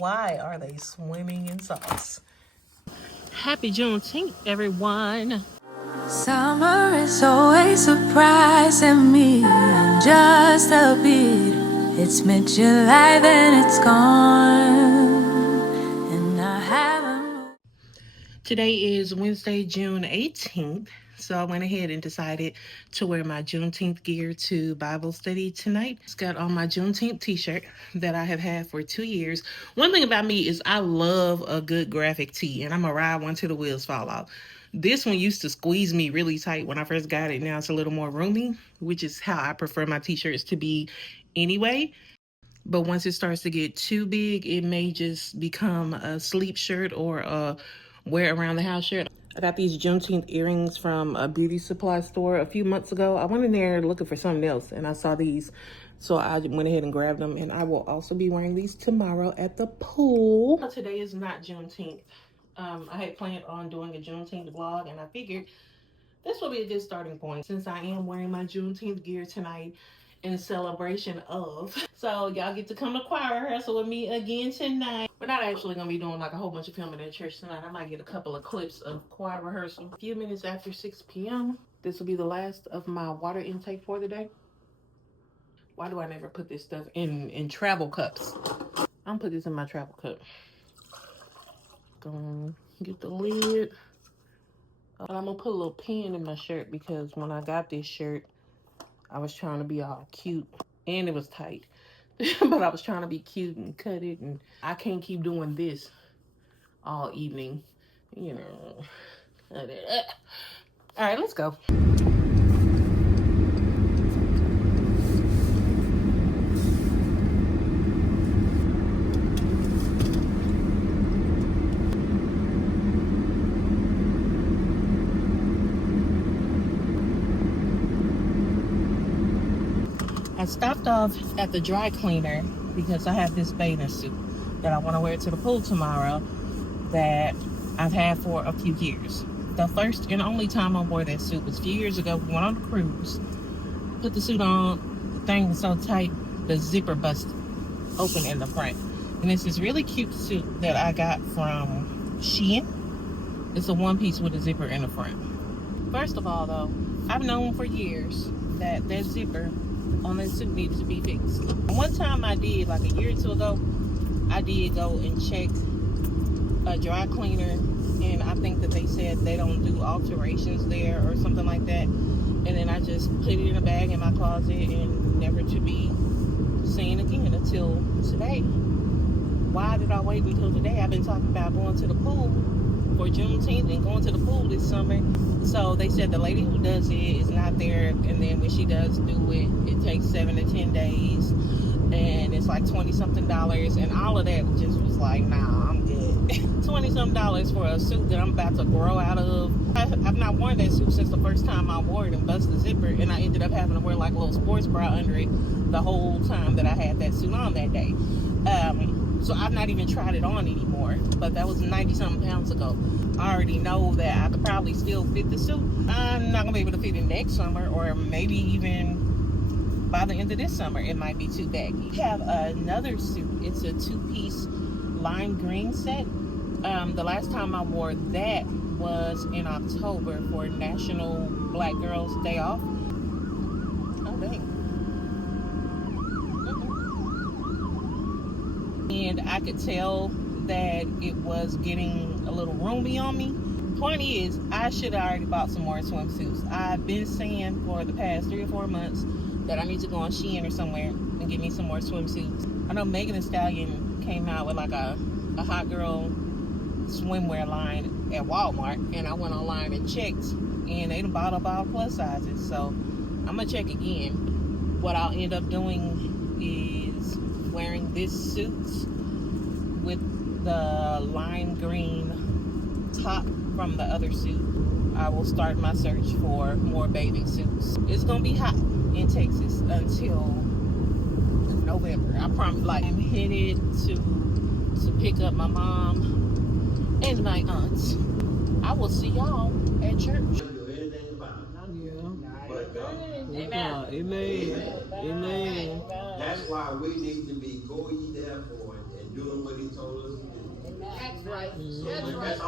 Why are they swimming in sauce? Happy Juneteenth, everyone. Summer is always surprising me in just a bit. It's mid-July, then it's gone, and I haven't. Today is Wednesday, June 18th. So I went ahead and decided to wear my Juneteenth gear to Bible study tonight. It's got on my Juneteenth t-shirt that I have had for 2 years. One thing about me is I love a good graphic tee, and I'm going to ride one till the wheels fall off. This one used to squeeze me really tight when I first got it. Now it's a little more roomy, which is how I prefer my t-shirts to be anyway. But once it starts to get too big, it may just become a sleep shirt or a wear around the house shirt. I got these Juneteenth earrings from a beauty supply store a few months ago. I went in there looking for something else and I saw these. So I went ahead and grabbed them, and I will also be wearing these tomorrow at the pool. Today is not Juneteenth. I had planned on doing a Juneteenth vlog, and I figured this will be a good starting point since I am wearing my Juneteenth gear tonight in celebration of. So y'all get to come to choir rehearsal with me again tonight. We're not actually going to be doing like a whole bunch of filming at church tonight. I might get a couple of clips of choir rehearsal. A few minutes after 6 p.m. This will be the last of my water intake for the day. Why do I never put this stuff in travel cups? I'm going to put this in my travel cup. Gonna get the lid. But I'm going to put a little pin in my shirt because when I got this shirt, I was trying to be all cute, and it was tight. But I was trying to be cute and cut it, and I can't keep doing this all evening, you know. All right, let's go. I stopped off at the dry cleaner because I have this bathing suit that I want to wear to the pool tomorrow that I've had for a few years. The first and only time I wore that suit was a few years ago. We went on a cruise, put the suit on, the thing was so tight, the zipper busted open in the front. And it's this really cute suit that I got from Shein. It's a one-piece with a zipper in the front. First of all, though, I've known for years that zipper on that suit needs to be fixed. One time I did, like a year or two ago, I did go and check a dry cleaner, and I think that they said they don't do alterations there or something like that. And then I just put it in a bag in my closet and never to be seen again until today. Why did I wait until today? I've been talking about going to the pool for Juneteenth and going to the pool this summer. So they said the lady who does it is not there, and then when she does do it, it takes 7 to 10 days, and it's like $20-something, and all of that just was like, nah, I'm good. $20-something for a suit that I'm about to grow out of. I've not worn that suit since the first time I wore it and busted the zipper, and I ended up having to wear like a little sports bra under it the whole time that I had that suit on that day. So I've not even tried it on anymore, but that was 90-something pounds ago. I already know that I could probably still fit the suit. I'm not gonna be able to fit it next summer, or maybe even by the end of this summer, it might be too baggy. We have another suit. It's a 2-piece lime green set. The last time I wore that was in October for National Black Girls Day Off. Oh, dang. And I could tell that it was getting a little roomy on me. Point is, I should have already bought some more swimsuits. I've been saying for the past 3 or 4 months that I need to go on Shein or somewhere and get me some more swimsuits. I know Megan Thee Stallion came out with like a hot girl swimwear line at Walmart, and I went online and checked, and they done bought up all plus sizes. So I'm gonna check again. What I'll end up doing is wearing this suit with the lime green top from the other suit. I will start my search for more bathing suits. It's gonna be hot in Texas until November. I promise. Like, I'm headed to pick up my mom and my aunts. I will see y'all at church. Amen. Amen. Amen. That's why we need to be go ye therefore and doing what he told us to do. That's right. That's right.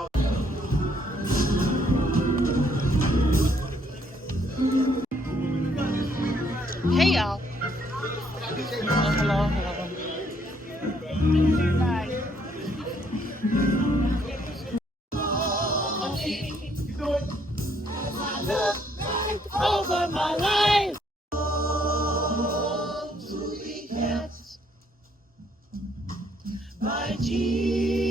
Hey y'all. Hello. Over my life. My Jesus.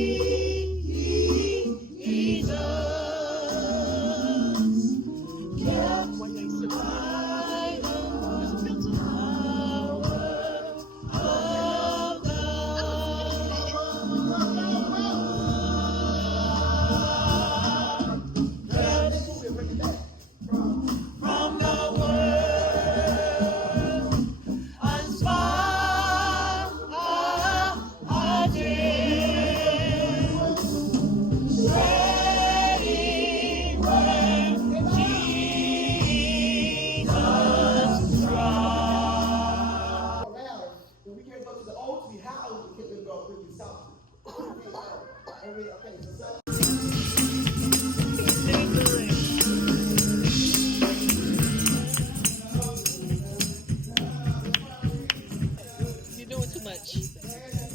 You're doing too much.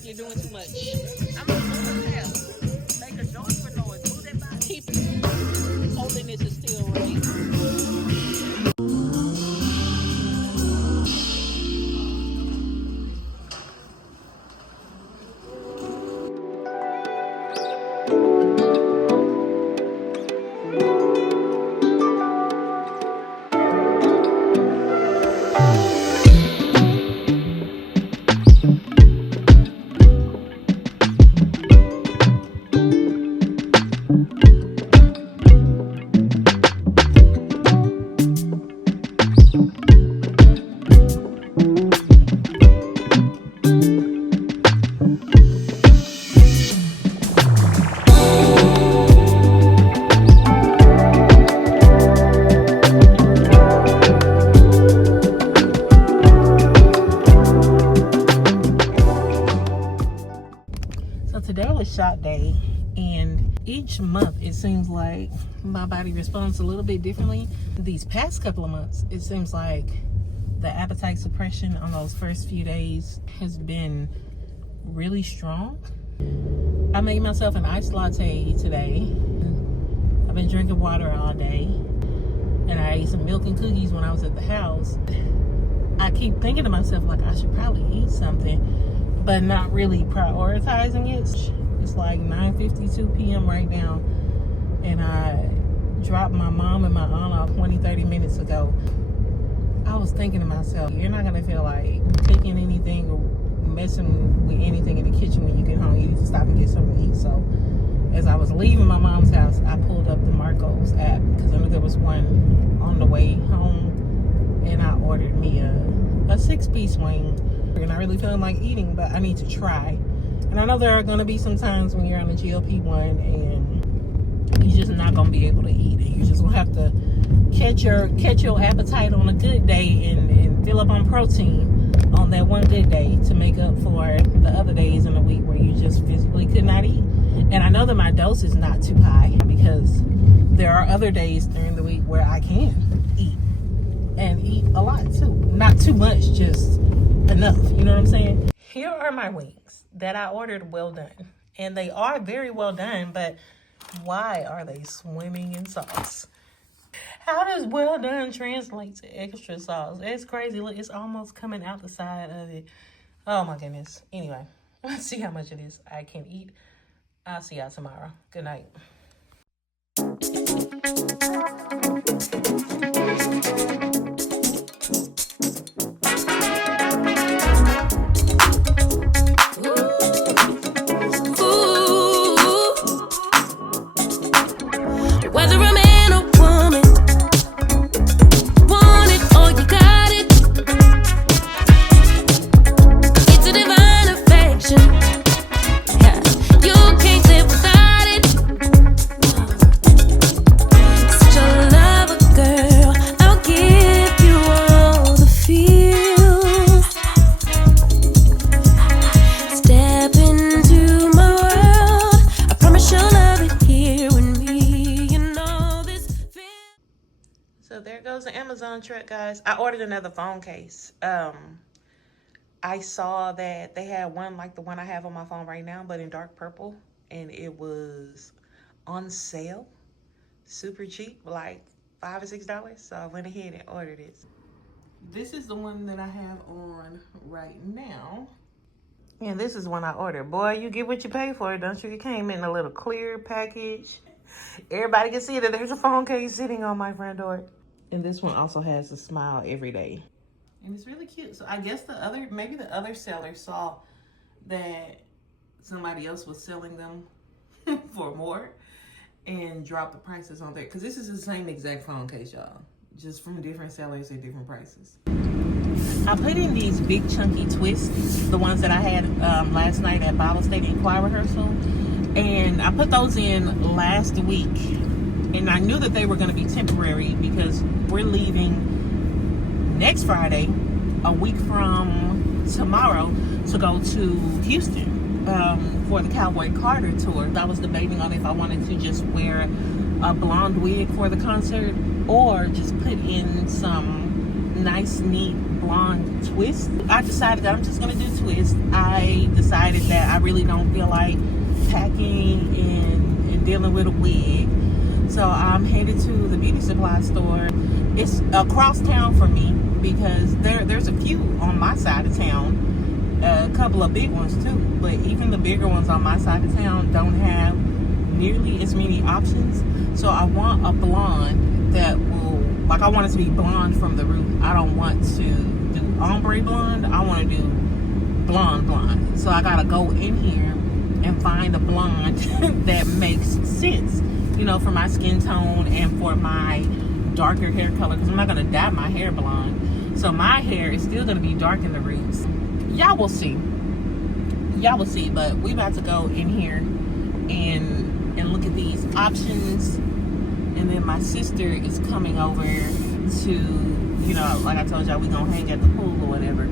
You're doing too much. I'm gonna tell. Make a noise for noise. Move that body. Keep holiness is still right. So today was shot day, and each month it seems like my body responds a little bit differently. These past couple of months, it seems like the appetite suppression on those first few days has been really strong. I made myself an iced latte today. I've been drinking water all day, and I ate some milk and cookies when I was at the house. I keep thinking to myself, like, I should probably eat something, but not really prioritizing it. It's like 9:52 p.m. right now, and I dropped my mom and my aunt off 20-30 minutes ago. I was thinking to myself, you're not gonna feel like cooking anything or messing with anything in the kitchen when you get home. You need to stop and get something to eat. So as I was leaving my mom's house, I pulled up the Marco's app because I knew there was one on the way home, and I ordered me a 6-piece wing. And I really feeling like eating, but I need to try. And I know there are going to be some times when you're on a GLP-1 and you're just not going to be able to eat it. You're just going to have to catch your appetite on a good day and fill up on protein on that one good day to make up for the other days in the week where you just physically could not eat. And I know that my dose is not too high because there are other days during the week where I can eat and eat a lot too. Not too much, just enough. You know what I'm saying? Here are my wings that I ordered well done. And they are very well done, but why are they swimming in sauce? How does well done translate to extra sauce? It's crazy. Look, it's almost coming out the side of it. Oh my goodness. Anyway, let's see how much it is I can eat. I'll see y'all tomorrow. Good night. Whether a man or woman, want it or you got it. It's a divine affection. Yeah, you can't live without it. Such a lover, girl. Amazon truck, guys. I ordered another phone case. I saw that they had one like the one I have on my phone right now, but in dark purple, and it was on sale, super cheap, like $5 or $6. So I went ahead and ordered it. This is the one that I have on right now. And this is one I ordered. Boy, you get what you pay for, don't you? It came in a little clear package. Everybody can see that there's a phone case sitting on my front door. And this one also has a smile every day. And it's really cute. So I guess maybe the other seller saw that somebody else was selling them for more and dropped the prices on there. Because this is the same exact phone case, y'all. Just from different sellers at different prices. I put in these big chunky twists, the ones that I had last night at Bible Study and choir rehearsal. And I put those in last week. And I knew that they were going to be temporary because we're leaving next Friday, a week from tomorrow, to go to Houston for the Cowboy Carter tour. I was debating on if I wanted to just wear a blonde wig for the concert or just put in some nice, neat blonde twist. I decided that I'm just going to do twist. I decided that I really don't feel like packing and dealing with a wig. So I'm headed to the beauty supply store. It's across town from me because there's a few on my side of town, a couple of big ones too, but even the bigger ones on my side of town don't have nearly as many options. So I want a blonde that will, like, I want it to be blonde from the root. I don't want to do ombre blonde. I want to do blonde. So I gotta go in here and find a blonde that makes sense, you know, for my skin tone and for my darker hair color, because I'm not going to dye my hair blonde. So my hair is still going to be dark in the roots. Y'all will see. But we about to go in here and look at these options. And then my sister is coming over to, you know, like I told y'all, we going to hang at the pool or whatever.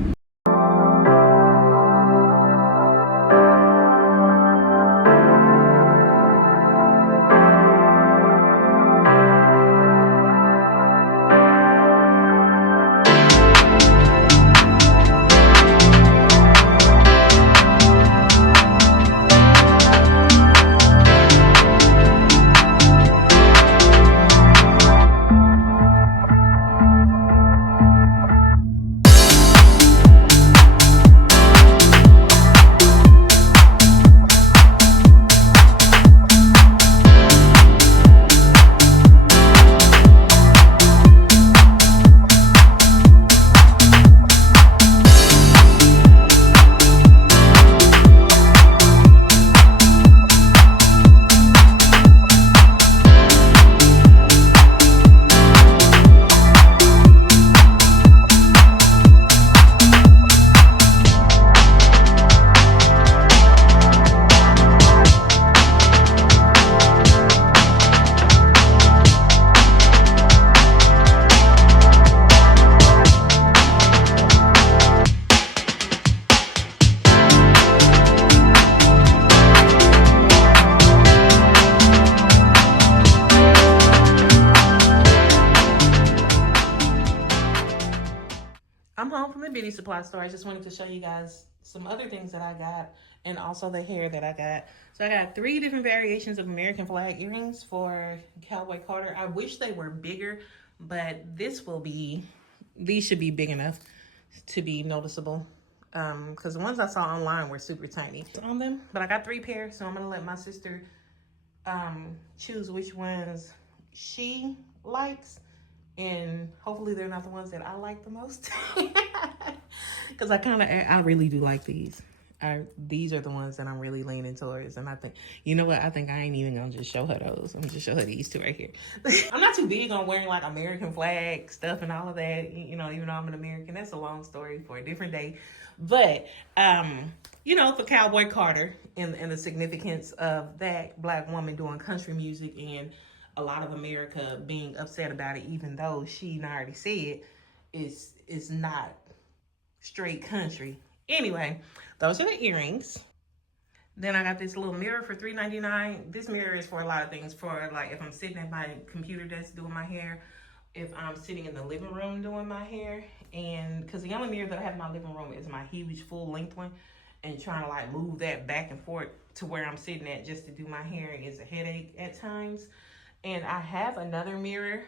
I'm home from the beauty supply store. I just wanted to show you guys some other things that I got and also the hair that I got. So I got 3 different variations of American flag earrings for Cowboy Carter. I wish they were bigger, but these should be big enough to be noticeable. Because the ones I saw online were super tiny on them. But I got 3 pairs, so I'm gonna let my sister choose which ones she likes. And hopefully they're not the ones that I like the most. Because I really do like these. These are the ones that I'm really leaning towards. And I think, you know what? I think I ain't even going to just show her those. I'm going to just show her these 2 right here. I'm not too big on wearing like American flag stuff and all of that. You know, even though I'm an American, that's a long story for a different day. But, you know, for Cowboy Carter and the significance of that Black woman doing country music and a lot of America being upset about it, even though she already said is not straight country. Anyway, those are the earrings. Then I got this little mirror for $3.99. This mirror is for a lot of things. For like if I'm sitting at my computer desk doing my hair, if I'm sitting in the living room doing my hair. And because the only mirror that I have in my living room is my huge full length one, and trying to like move that back and forth to where I'm sitting at just to do my hair is a headache at times. And I have another mirror,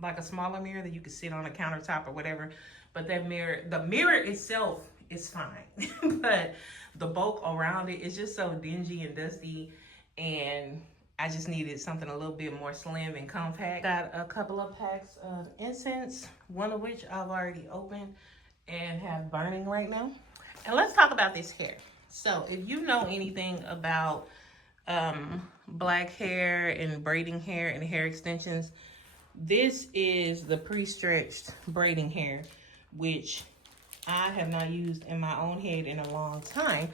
like a smaller mirror that you can sit on a countertop or whatever. But that mirror, the mirror itself is fine, but the bulk around it is just so dingy and dusty, and I just needed something a little bit more slim and compact. Got a couple of packs of incense, one of which I've already opened and have burning right now. And let's talk about this hair. So if you know anything about black hair and braiding hair and hair extensions, this is the pre-stretched braiding hair, which I have not used in my own head in a long time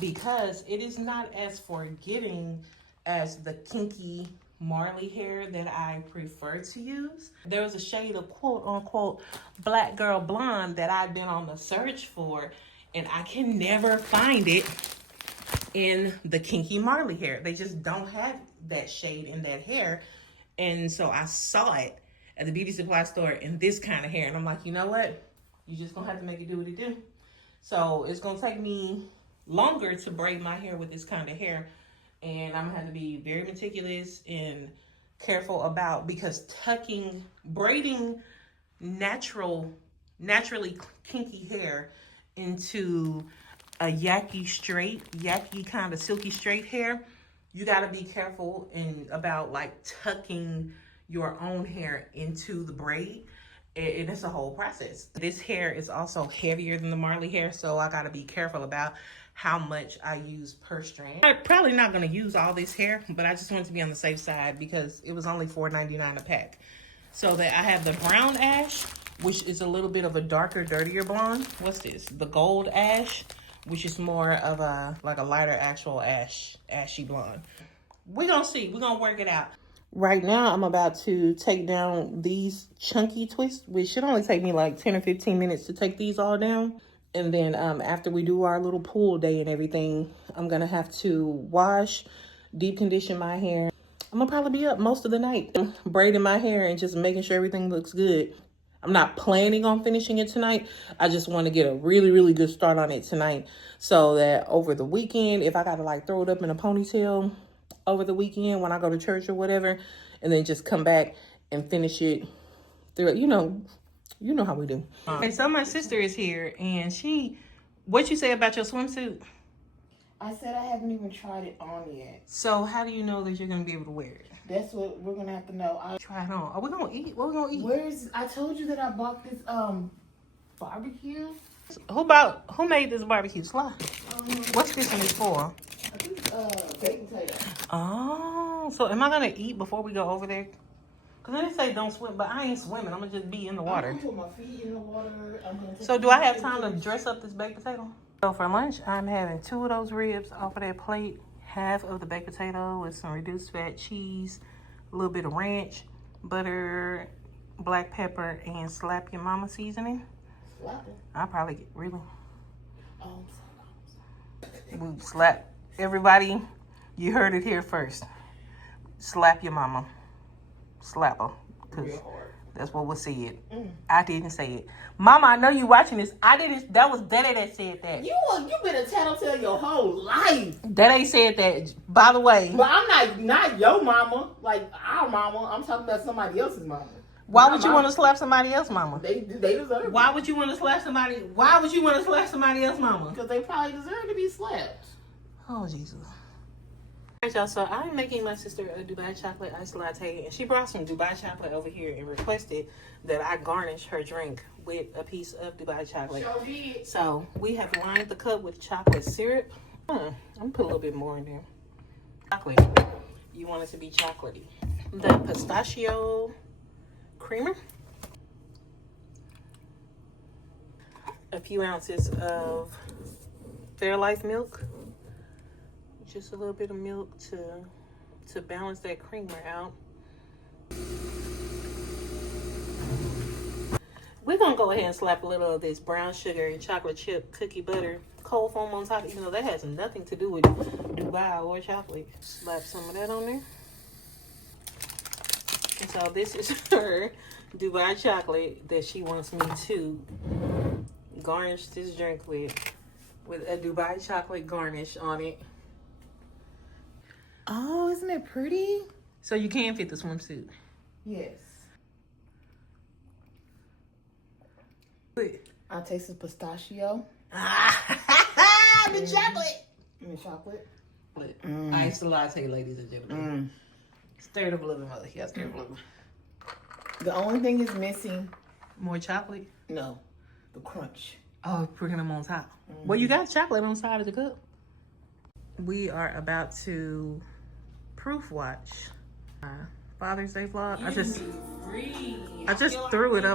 because it is not as forgiving as the kinky Marley hair that I prefer to use. There was a shade of quote unquote black girl blonde that I've been on the search for, and I can never find it in the kinky Marley hair. They just don't have that shade in that hair. And so I saw it at the beauty supply store in this kind of hair, and I'm like, you know what? You just gonna have to make it do what it do. So it's gonna take me longer to braid my hair with this kind of hair, and I'm gonna have to be very meticulous and careful about, because braiding naturally kinky hair into a yucky kind of silky straight hair, you got to be careful about like tucking your own hair into the braid. And it's a whole process. This hair is also heavier than the Marley hair, so I got to be careful about how much I use per strand. I'm probably not going to use all this hair, but I just wanted to be on the safe side because it was only $4.99 a pack. So that I have the brown ash, which is a little bit of a darker, dirtier blonde. What's this? The gold ash, which is more of a lighter actual ashy blonde. We're gonna see. We're gonna work it out. Right now, I'm about to take down these chunky twists, which should only take me like 10 or 15 minutes to take these all down. And then after we do our little pool day and everything, I'm gonna have to wash, deep condition my hair. I'm gonna probably be up most of the night braiding my hair and just making sure everything looks good. I'm not planning on finishing it tonight. I just want to get a really, really good start on it tonight, so that over the weekend, if I gotta like throw it up in a ponytail over the weekend when I go to church or whatever, and then just come back and finish it through, you know how we do. And so my sister is here, and what you say about your swimsuit? I said I haven't even tried it on yet. So how do you know that you're gonna be able to wear it? That's what we're gonna have to know. Try it on. Are we gonna eat? What are we gonna eat? I told you that I bought this barbecue. Who made this barbecue? Sly. What's this in this for? I think baked potato. Oh, so am I gonna eat before we go over there? Cause they say don't swim, but I ain't swimming. I'm gonna just be in the water. I'm gonna put my feet in the water. So do I have time to dress up this baked potato? So for lunch, I'm having 2 of those ribs off of that plate, half of the baked potato with some reduced fat cheese, a little bit of ranch, butter, black pepper, and slap your mama seasoning. Slap it. I'll probably get, really? Oh, I'm sorry. We slap, everybody, you heard it here first. Slap your mama. Slap her. Real hard. That's what was said. I didn't say it. Mama, I know you watching this. I didn't. That was Daddy that said that. You been a tattletale your whole life. Daddy said that. By the way. But I'm not your mama, like our mama. I'm talking about somebody else's mama. Why would you want to slap somebody else's mama? They deserve it. Why would you want to slap somebody? Why would you want to slap somebody else's mama? Because they probably deserve to be slapped. Oh, Jesus. Alright, y'all, so I'm making my sister a Dubai chocolate iced latte, and she brought some Dubai chocolate over here and requested that I garnish her drink with a piece of Dubai chocolate. Sure did. So we have lined the cup with chocolate syrup. I'm gonna put a little bit more in there. Chocolate. You want it to be chocolatey. The pistachio creamer. A few ounces of Fairlife milk. Just a little bit of milk to balance that creamer out. We're gonna go ahead and slap a little of this brown sugar and chocolate chip cookie butter cold foam on top, even though that has nothing to do with Dubai or chocolate. Slap some of that on there. So this is her Dubai chocolate that she wants me to garnish this drink with a Dubai chocolate garnish on it. Oh, isn't it pretty? So you can fit the swimsuit. Yes. I tasted pistachio. The chocolate. And chocolate. Iced latte, ladies and gentlemen. Stir the blue mother. Yeah, stir the blue. The only thing is missing. More chocolate? No, the crunch. Oh, putting them on top. Well, you got chocolate on the side of the cup. We are about to proof watch Father's Day vlog. I just threw it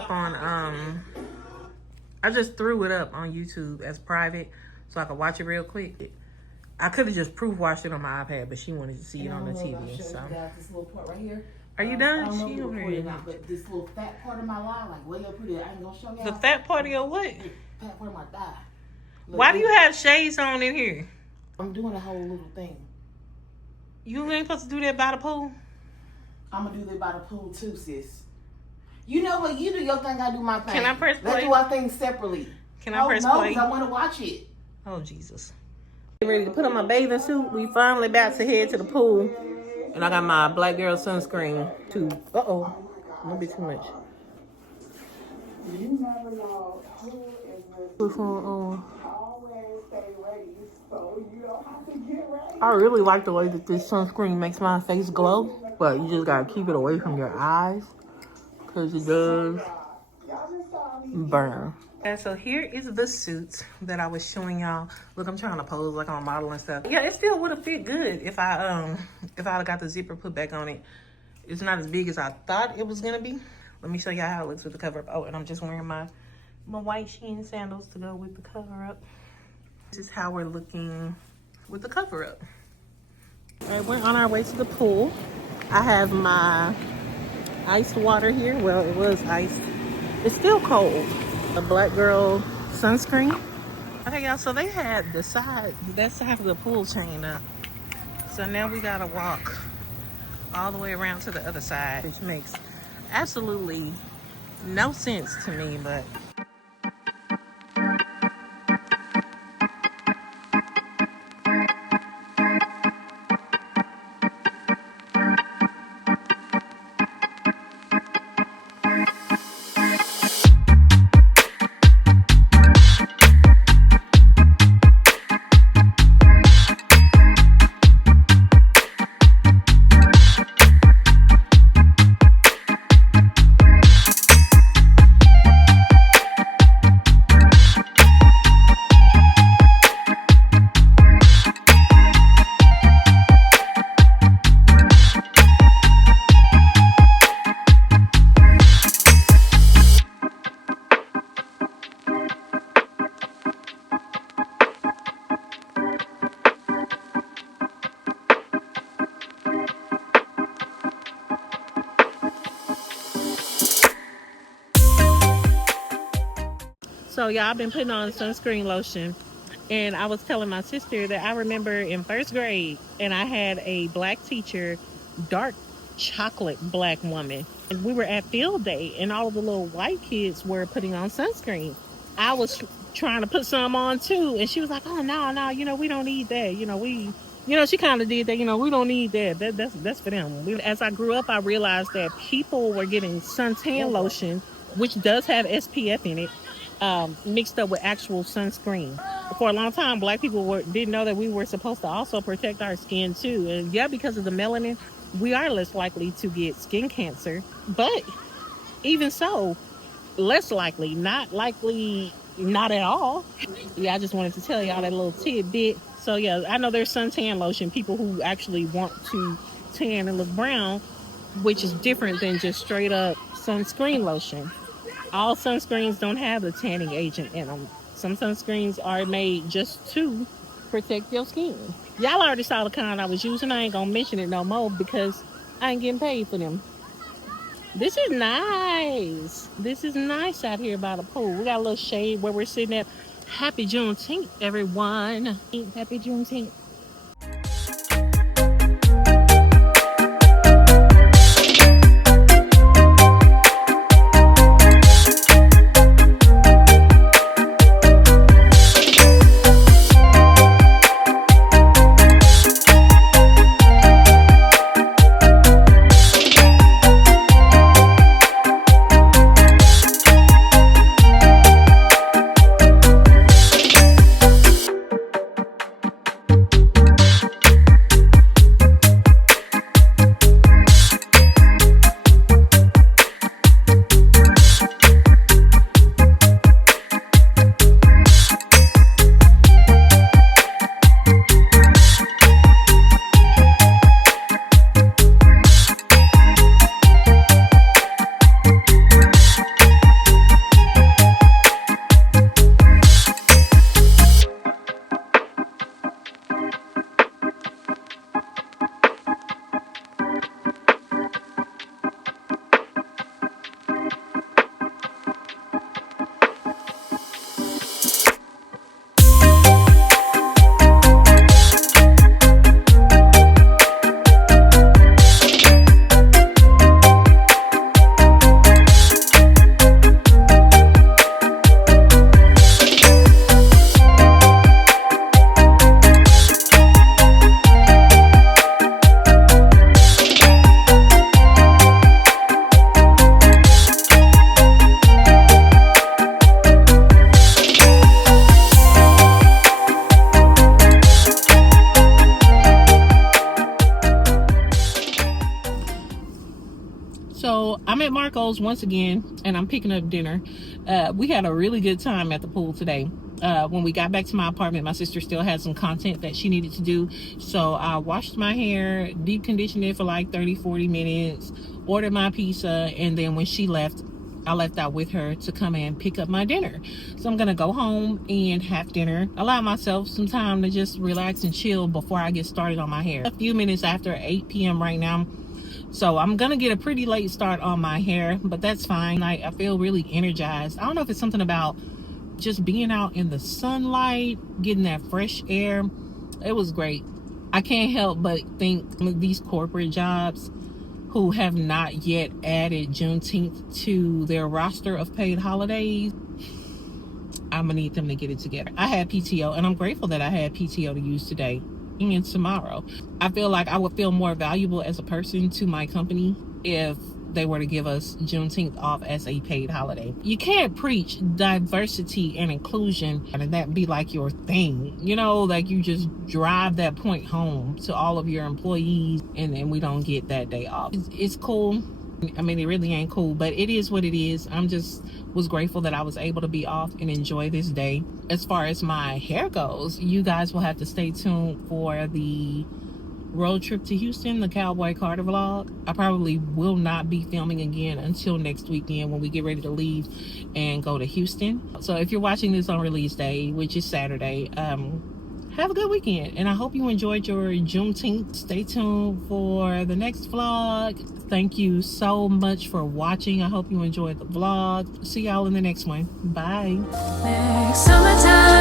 up on YouTube as private so I could watch it real quick. I could have just proof watched it on my iPad, but she wanted to see it on the TV. So got this little part right here. are you done? I don't know She if over it's here. recorded or not, but this little fat part of my lie, like way up here, I ain't gonna show y'all. The fat part of your what? Fat part of my thigh. Look, Why do you have shades on in here? I'm doing a whole little thing. You ain't supposed to do that by the pool. I'm gonna do that by the pool too, sis. You know what? You do your thing, I do my thing. Can I press play? Let's do our things separately. Can I press play? I want to watch it. Oh, Jesus. Ready to put on my bathing suit. We finally about to head to the pool. And I got my black girl sunscreen too. Uh-oh. A little bit too much. You never know who is listening. Always stay ready, so you don't have to get ready. I really like the way that this sunscreen makes my face glow. But you just gotta keep it away from your eyes, because it does burn. And so here is the suit that I was showing y'all. Look, I'm trying to pose like I'm a model and stuff. Yeah, it still would have fit good if I'd got the zipper put back on it. It's not as big as I thought it was gonna be. Let me show y'all how it looks with the cover up. Oh, and I'm just wearing my white Shein sandals to go with the cover up. This is how we're looking with the cover up. All right, we're on our way to the pool. I have my iced water here. Well, it was iced. It's still cold. A black girl sunscreen. Okay, y'all, so they had that side of the pool chained up. So now we gotta walk all the way around to the other side, which makes absolutely no sense to me, but so y'all, I've been putting on sunscreen lotion, and I was telling my sister that I remember in first grade, and I had a black teacher, dark chocolate black woman, and we were at field day, and all of the little white kids were putting on sunscreen. I was trying to put some on too, and she was like, "Oh no, you know, we don't need that. She kind of did that. We don't need that. That's for them." As I grew up, I realized that people were getting suntan lotion, which does have SPF in it, mixed up with actual sunscreen. For a long time, black people didn't know that we were supposed to also protect our skin too. And yeah, because of the melanin, we are less likely to get skin cancer. But even so, less likely, not at all. Yeah, I just wanted to tell y'all that little tidbit. So yeah, I know there's suntan lotion, people who actually want to tan and look brown, which is different than just straight up sunscreen lotion. All sunscreens don't have the tanning agent in them. Some sunscreens are made just to protect your skin. Y'all already saw the kind I was using. I ain't gonna mention it no more because I ain't getting paid for them. This is nice. This is nice out here by the pool. We got a little shade where we're sitting at. Happy Juneteenth, everyone. Happy Juneteenth. goes once again, and I'm picking up dinner. We had a really good time at the pool today. When we got back to my apartment, my sister still had some content that she needed to do. So I washed my hair, deep conditioned it for like 30-40 minutes, ordered my pizza, and then when she left, I left out with her to come and pick up my dinner. So I'm gonna go home and have dinner, allow myself some time to just relax and chill before I get started on my hair. A few minutes after 8 p.m. right now. So I'm gonna get a pretty late start on my hair, but that's fine. I feel really energized. I don't know if it's something about just being out in the sunlight, getting that fresh air. It was great. I can't help but think these corporate jobs who have not yet added Juneteenth to their roster of paid holidays, I'm gonna need them to get it together. I had PTO, and I'm grateful that I had PTO to use today and tomorrow. I feel like I would feel more valuable as a person to my company if they were to give us Juneteenth off as a paid holiday. You can't preach diversity and inclusion and that be like your thing, you know, like you just drive that point home to all of your employees and then we don't get that day off. It's cool. I mean, it really ain't cool, but it is what it is. I'm just was grateful that I was able to be off and enjoy this day. As far as my hair goes, you guys will have to stay tuned for the road trip to Houston, the Cowboy Carter vlog. I probably will not be filming again until next weekend when we get ready to leave and go to Houston. So if you're watching this on release day, which is Saturday, have a good weekend, and I hope you enjoyed your Juneteenth. Stay tuned for the next vlog. Thank you so much for watching. I hope you enjoyed the vlog. See y'all in the next one. Bye. Summertime.